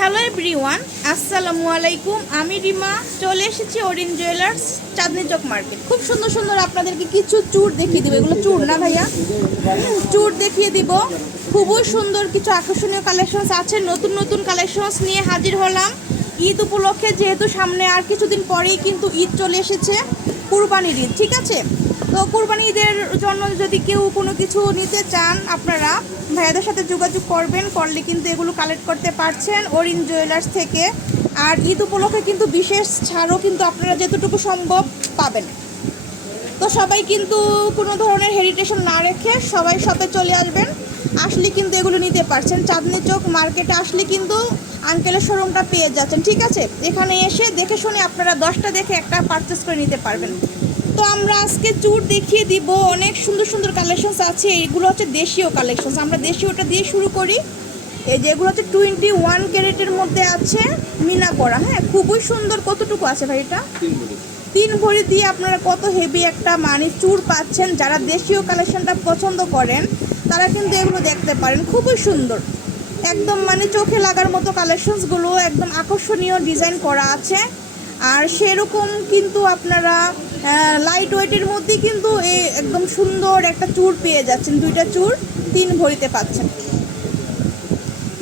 Hello everyone, আসসালামু আলাইকুম। আমি রিমা চলে এসেছি ওরিন জুয়েলার্স, চাঁদনি চক মার্কেট। খুব সুন্দর সুন্দর আপনাদেরকে কিছু চুড় দেখিয়ে দিব। এগুলো চুড় না ভাইয়া, চুড় দেখিয়ে দিব। খুবই সুন্দর কিছু আকর্ষণীয় কালেকশনস আছে। নতুন নতুন কালেকশনস নিয়ে হাজির হলাম ঈদ উপলক্ষে। যেহেতু সামনে আর কিছুদিন পরেই কিন্তু ঈদ চলে এসেছে, কুরবানির ঈদ। ঠিক আছে, তো কুরবানি ঈদের জন্য যদি কেউ কোনো কিছু নিতে চান, আপনারা ভাইয়াদের সাথে যোগাযোগ করবেন, করলে কিন্তু এগুলো কালেক্ট করতে পারছেন ওরিন জুয়েলার্স থেকে। আর ঈদ উপলক্ষে কিন্তু বিশেষ ছাড়ও কিন্তু আপনারা যতটুকু সম্ভব পাবেন। তো সবাই কিন্তু কোনো ধরনের হেরিটেশন না রেখে সবাই শপে চলে আসবেন, আসলে কিন্তু এগুলো নিতে পারছেন। চাঁদনি চক মার্কেটে আসলে কিন্তু আঙ্কেলের শোরুমটা পেয়ে যাচ্ছেন। ঠিক আছে, এখানে এসে দেখে শুনে আপনারা 10টা দেখে একটা পারচেস করে নিতে পারবেন। তো আমরা আজকে চুড় দেখিয়ে দিব। অনেক সুন্দর সুন্দর কালেকশনস আছে। এইগুলো হচ্ছে দেশীয় কালেকশনস। আমরা দেশীয়টা দিয়ে শুরু করি। এই যেগুলো হচ্ছে 21 ক্যারেটের মধ্যে আছে, মিনা করা। হ্যাঁ, খুবই সুন্দর। কতটুকু আছে ভাই এটা? 3 ভরি দিয়ে আপনারা কত হেভি একটা চুড় পাচ্ছেন। যারা দেশীয় কালেকশনটা পছন্দ করেন তারা কিন্তু এগুলো দেখতে পারেন। খুবই সুন্দর, একদম চোখে লাগার মতো কালেকশনসগুলো, একদম আকর্ষণীয় ডিজাইন করা আছে। আর সেরকম কিন্তু আপনারা লাইট ওয়েটের মধ্যে কিন্তু একদম সুন্দর একটা চুড় পেয়ে যাচ্ছেন। 2টা চুড় 3 ভরিতে পাচ্ছেন।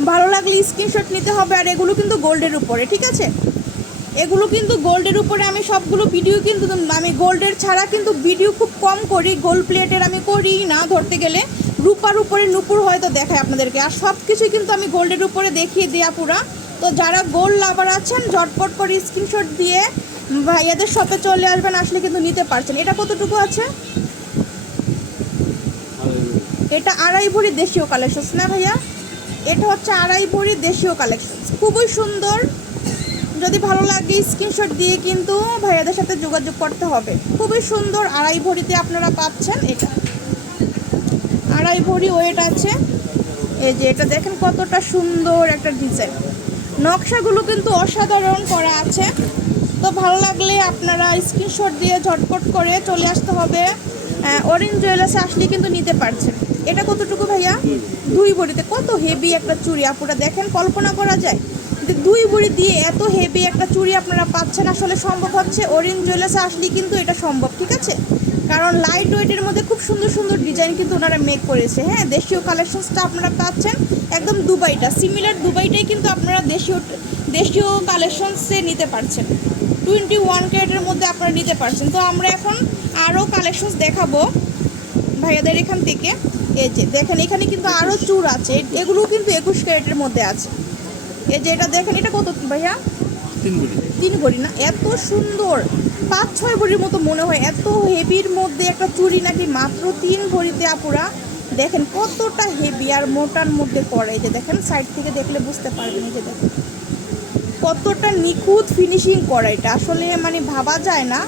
ভালো লাগলে স্ক্রিনশট নিতে হবে। আর এগুলো কিন্তু গোল্ডের উপরে। ঠিক আছে, এগুলো কিন্তু গোল্ডের উপরে। আমি সবগুলো ভিডিও কিন্তু আমি গোল্ডের ছাড়া কিন্তু ভিডিও খুব কম করি। গোল্ড প্লেটের আমি করি না। ধরতে গেলে রূপার উপরে নুপুর হয়তো দেখায় আপনাদেরকে। আর সব কিছুই কিন্তু আমি গোল্ডের উপরে দেখিয়ে দেওয়া পুরা। তো যারা গোল্ড লাভার আছেন, ঝটপট করে স্ক্রিনশট দিয়ে ভাইয়াদের শপে চলে আসবেন, আসলে কিন্তু নিতে পারছেন। এটা কতটুকু আছে? এটা 2.5 ভরি দেশীয় কালেকশন না ভাইয়া? এটা হচ্ছে 2.5 ভরি দেশীয় কালেকশন। খুবই সুন্দর। যদি ভালো লাগে স্ক্রিনশট দিয়ে কিন্তু ভাইয়াদের সাথে যোগাযোগ করতে হবে। খুবই সুন্দর 2.5 ভরিতে আপনারা পাচ্ছেন। এটা 2.5 ভরি ওয়েট আছে। এই যে এটা দেখেন কতটা সুন্দর একটা ডিজাইন। নকশাগুলো কিন্তু অসাধারণ করা আছে। তো ভালো লাগলে আপনারা স্ক্রিনশট দিয়ে ঝটপট করে চলে আসতে হবে। ওরিন জুয়েলার্সে আসলে কিন্তু নিতে পারছেন। এটা কতটুকু ভাইয়া? 2 ভরিতে। কত হেভি একটা চুড়ি আপুরা, দেখেন কল্পনা করা যায় 2 ভরি দিয়ে এত হেভি একটা চুড়ি আপনারা পাচ্ছেন। আসলে সম্ভব হচ্ছে ওরিন জুয়েলার্সে আসলে কিন্তু এটা সম্ভব। ঠিক আছে, কারণ লাইট ওয়েটের মধ্যে খুব সুন্দর সুন্দর ডিজাইন কিন্তু ওনারা মেক করেছে। হ্যাঁ, দেশীয় কালেকশনসটা আপনারা পাচ্ছেন একদম দুবাইটা, সিমিলার দুবাইটাই কিন্তু আপনারা দেশীয় কালেকশনসে নিতে পারছেন। 21 ক্যারেটের মধ্যে আপনারা নিতে পারছেন। তো আমরা এখন আরও কালেকশনস দেখাবো ভাইয়াদের এখান থেকে। এই যে দেখেন এখানে কিন্তু আরও চুড় আছে। এগুলো কিন্তু 21 ক্যারেটের মধ্যে আছে। এই যে এটা দেখেন, এটা কত ভাইয়া? 3 ভরি না? এত সুন্দর, 5-6 ভরির মতো মনে হয়। এত হেভির মধ্যে একটা চুড়ি নাকি মাত্র 3 ভরিতে আপুরা। দেখেন কতটা হেভি আর মোটার মধ্যে পড়ে। এই যে দেখেন, সাইড থেকে দেখলে বুঝতে পারবেন। এই যে দেখেন কতটা নিখুঁত ফিনিশিং করা। এটা আসলে ভাবা যায় না।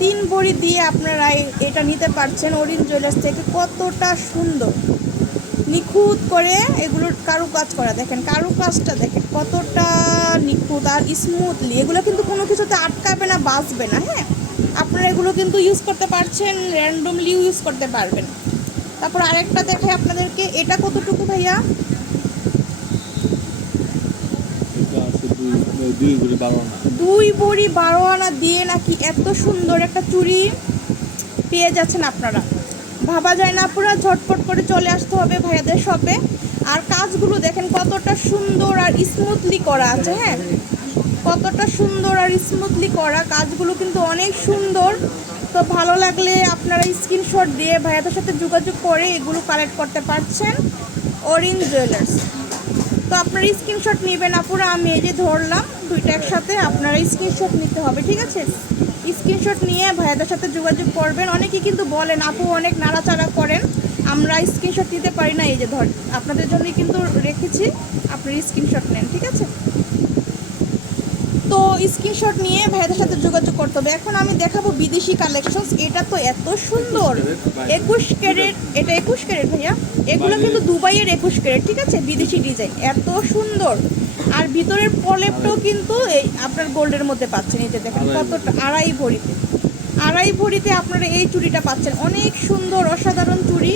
3 ভরি দিয়ে আপনারা এটা নিতে পারছেন ওরিন জুয়েলার্স থেকে। কতটা সুন্দর নিখুঁত করে এগুলোর কারুকাজ করা। দেখেন কারুকাজটা দেখেন কতটা নিখুঁত আর স্মুথলি। এগুলো কিন্তু কোনো কিছুতে আটকাবে না, বাঁচবে না। হ্যাঁ, আপনারা এগুলো কিন্তু ইউজ করতে পারছেন, র্যান্ডমলি ইউজ করতে পারবেন। তারপর আরেকটা দেখাই আপনাদেরকে। এটা কতটুকু ভাইয়া? 2 ভরি 12 আনা দিয়ে নাকি এত সুন্দর একটা চুড়ি পেয়ে যাচ্ছেন আপনারা। ভাবা যায় না পুরো। ঝটপট করে চলে আসতে হবে ভাইয়াদের শপে। আর কাজগুলো দেখেন কতটা সুন্দর আর স্মুথলি করা আছে। হ্যাঁ, কতটা সুন্দর আর স্মুথলি করা কাজগুলো কিন্তু অনেক সুন্দর। তো ভালো লাগলে আপনারা স্ক্রিনশট দিয়ে ভাইয়াদের সাথে যোগাযোগ করে এগুলো কালেক্ট করতে পারছেন ওরিন জুয়েলার্স। তো আপনারা স্ক্রিনশট নেবেন আপুরা। আমি এই যে ধরলাম 2টা একসাথে, আপনারা স্ক্রিনশট নিতে হবে। ঠিক আছে, স্ক্রিনশট নিয়ে ভাইয়াদের সাথে যোগাযোগ করবেন। অনেকে কিন্তু বলেন আপু অনেক নাড়াচাড়া করেন, আমরা স্ক্রিনশট নিতে পারি না। এই যে ধর, আপনাদের জন্যই কিন্তু রেখেছি, আপনারা স্ক্রিনশট নেন। ঠিক আছে, তো স্ক্রিনশট নিয়ে ভাইয়াদের সাথে যোগাযোগ করতে হবে। এখন আমি দেখাবো বিদেশি কালেকশনস। এটা তো এত সুন্দর 21 ক্যারেট। এটা 21 ক্যারেট ভাইয়া। এগুলো কিন্তু দুবাইয়ের 21 ক্যারেট। ঠিক আছে, বিদেশি ডিজাইন এত সুন্দর। আর ভিতরের প্রলেপটাও কিন্তু এই আপনার গোল্ডের মধ্যে পাচ্ছেন। এই যে দেখেন কতটা 2.5 ভরিতে। 2.5 ভরিতে আপনারা এই চুড়িটা পাচ্ছেন। অনেক সুন্দর অসাধারণ চুড়ি,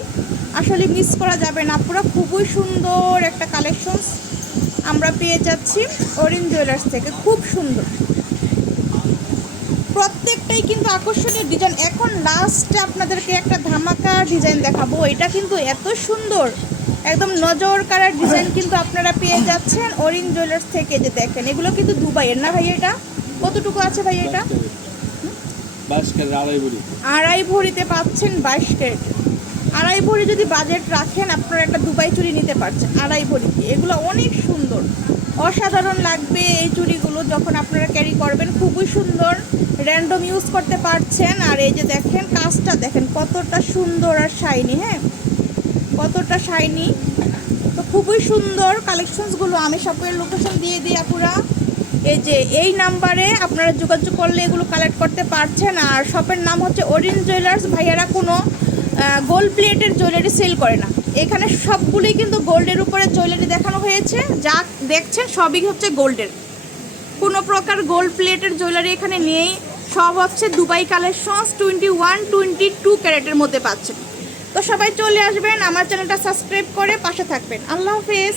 আসলে মিস করা যাবে না পুরো। খুবই সুন্দর একটা কালেকশনস। আমরা পেয়ে যাচ্ছি অরিন জুয়েলার্স থেকে। খুব সুন্দর, প্রত্যেকটাই কিন্তু আকর্ষণীয় ডিজাইন। এখন লাস্টে আপনাদেরকে একটা ধামাকা ডিজাইন দেখাবো, এটা কিন্তু এত সুন্দর, একদম নজর কাড়ার ডিজাইন কিন্তু আপনারা পেয়ে যাচ্ছেন অরিন জুয়েলার্স থেকে। যে দেখেন এগুলো কিন্তু দুবাইয়ের না ভাই? এটা কতটুকু আছে ভাই? এটা 22 ক্যারেট আড়াই ভরিতে পাচ্ছেন, 22 ক্যারেট। আড়াই ভরি যদি বাজেট রাখেন আপনারা একটা দুবাই চুড়ি নিতে পারছেন আড়াই ভরি। এগুলো অনেক সুন্দর, অসাধারণ লাগবে এই চুড়িগুলো যখন আপনারা ক্যারি করবেন। খুবই সুন্দর, র্যান্ডম ইউজ করতে পারছেন। আর এই যে দেখেন কাজটা দেখেন কতটা সুন্দর আর শাইনি, হ্যাঁ কতটা শাইনি। তো খুবই সুন্দর কালেকশনসগুলো। আমি শপের লোকেশন দিয়ে দিই আপুরা, এই যে এই নাম্বারে আপনারা যোগাযোগ করলে এগুলো কালেক্ট করতে পারছেন। আর শপের নাম হচ্ছে অরিন জুয়েলার্স। ভাইয়ারা কোনো গোল্ড প্লেটের জুয়েলারি সেল করে না, এখানে সবগুলোই কিন্তু গোল্ডের উপরে জুয়েলারি দেখানো হয়েছে। যা দেখছেন সবই হচ্ছে গোল্ডের, কোনো প্রকার গোল্ড প্লেটের জুয়েলারি এখানে নেই। সব হচ্ছে দুবাই কালেকশনস 21, 22 ক্যারেটের মধ্যে পাচ্ছেন। তো সবাই চলে আসবেন, আমার চ্যানেলটা সাবস্ক্রাইব করে পাশে থাকবেন। আল্লাহ হাফেজ।